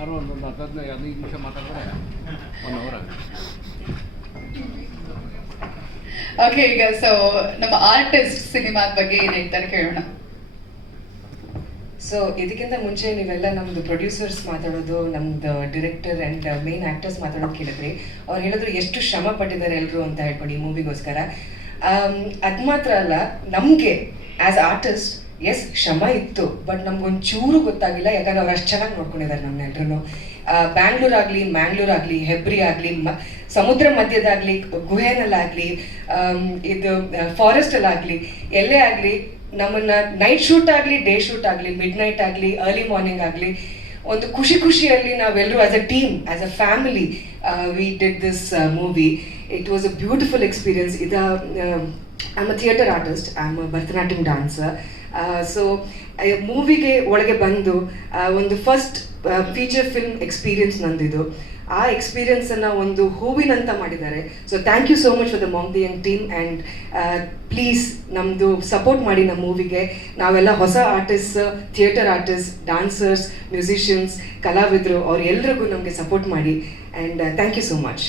ಹದಿನೈದು ಹದಿನೈದು ನಿಮಿಷ ಮಾತಾಡಿದ್ರೆ ಒನ್ ಅವರ್ ಆಗುತ್ತೆ. ಓಕೆ ಈಗ ಸೊ ನಮ್ಮ ಆರ್ಟಿಸ್ಟ್ ಸಿನಿಮಾದ ಬಗ್ಗೆ ಏನು ಹೇಳ್ತಾರೆ ಕೇಳೋಣ. ಸೊ ಇದಕ್ಕಿಂತ ಮುಂಚೆ ನೀವೆಲ್ಲ ನಮ್ದು ಪ್ರೊಡ್ಯೂಸರ್ಸ್ ಮಾತಾಡೋದು ನಮ್ದು ಡಿರೆಕ್ಟರ್ ಅಂಡ್ ಮೇನ್ ಆಕ್ಟರ್ಸ್ ಮಾತಾಡೋದು ಕೇಳಿದ್ರಿ ಅವ್ರು ಹೇಳಿದ್ರು ಎಷ್ಟು ಶ್ರಮ ಪಟ್ಟಿದ್ದಾರೆ ಎಲ್ಲರೂ ಅಂತ ಹೇಳ್ಕೊಡಿ ಈ ಮೂವಿಗೋಸ್ಕರ ಅದು ಮಾತ್ರ ಅಲ್ಲ ನಮಗೆ ಆಸ್ ಆರ್ಟಿಸ್ಟ್ ಎಸ್ ಶ್ರಮ ಇತ್ತು ಬಟ್ ನಮ್ಗೊಂಚೂರು ಗೊತ್ತಾಗಿಲ್ಲ, ಯಾಕಂದ್ರೆ ಅವ್ರು ಅಷ್ಟು ಚೆನ್ನಾಗಿ ನೋಡ್ಕೊಂಡಿದ್ದಾರೆ ನಮ್ಮನ್ನೆಲ್ರೂ ಬ್ಯಾಂಗ್ಳೂರ್ ಆಗಲಿ ಮ್ಯಾಂಗ್ಳೂರ್ ಆಗಲಿ ಹೆಬ್ರಿ ಆಗಲಿ ಸಮುದ್ರ ಮಧ್ಯದಾಗಲಿ, ಗುಹೆನಲ್ಲಾಗಲಿ ಇದು ಫಾರೆಸ್ಟಲ್ಲಾಗಲಿ, ಎಲ್ಲೇ ಆಗಲಿ, ನಮ್ಮನ್ನ ನೈಟ್ ಶೂಟ್ ಆಗಲಿ, ಡೇ ಶೂಟ್ ಆಗಲಿ ಮಿಡ್ ನೈಟ್ ಆಗಲಿ, ಅರ್ಲಿ ಮಾರ್ನಿಂಗ್ ಆಗಲಿ, ಒಂದು ಖುಷಿ ಖುಷಿಯಲ್ಲಿ ನಾವೆಲ್ಲರೂ as a team as a family we did this movie it was a beautiful experience ಇದ I a theatre artist am a Bharatanatyam dancer so ಮೂವಿಗೆ ಒಳಗೆ ಬಂದು ಒಂದು ಫಸ್ಟ್ ಫೀಚರ್ ಫಿಲ್ಮ್ ಎಕ್ಸ್ಪೀರಿಯನ್ಸ್ ನಂದಿದು. ಆ ಎಕ್ಸ್ಪೀರಿಯನ್ಸ್ ಅನ್ನ ಒಂದು ಹೂವಿನಂತ ಮಾಡಿದ್ದಾರೆ. So thank you so much for the young team and please ನಮ್ಮದು ಸಪೋರ್ಟ್ ಮಾಡಿ ನಮ್ಮ ಮೂವಿಗೆ ನಾವೆಲ್ಲ ಹೊಸ artist theatre artist dancers musicians ಕಲಾವಿದರು ಅವ್ರು ಎಲ್ರಿಗೂ ನಮಗೆ ಸಪೋರ್ಟ್ ಮಾಡಿ. And thank you so much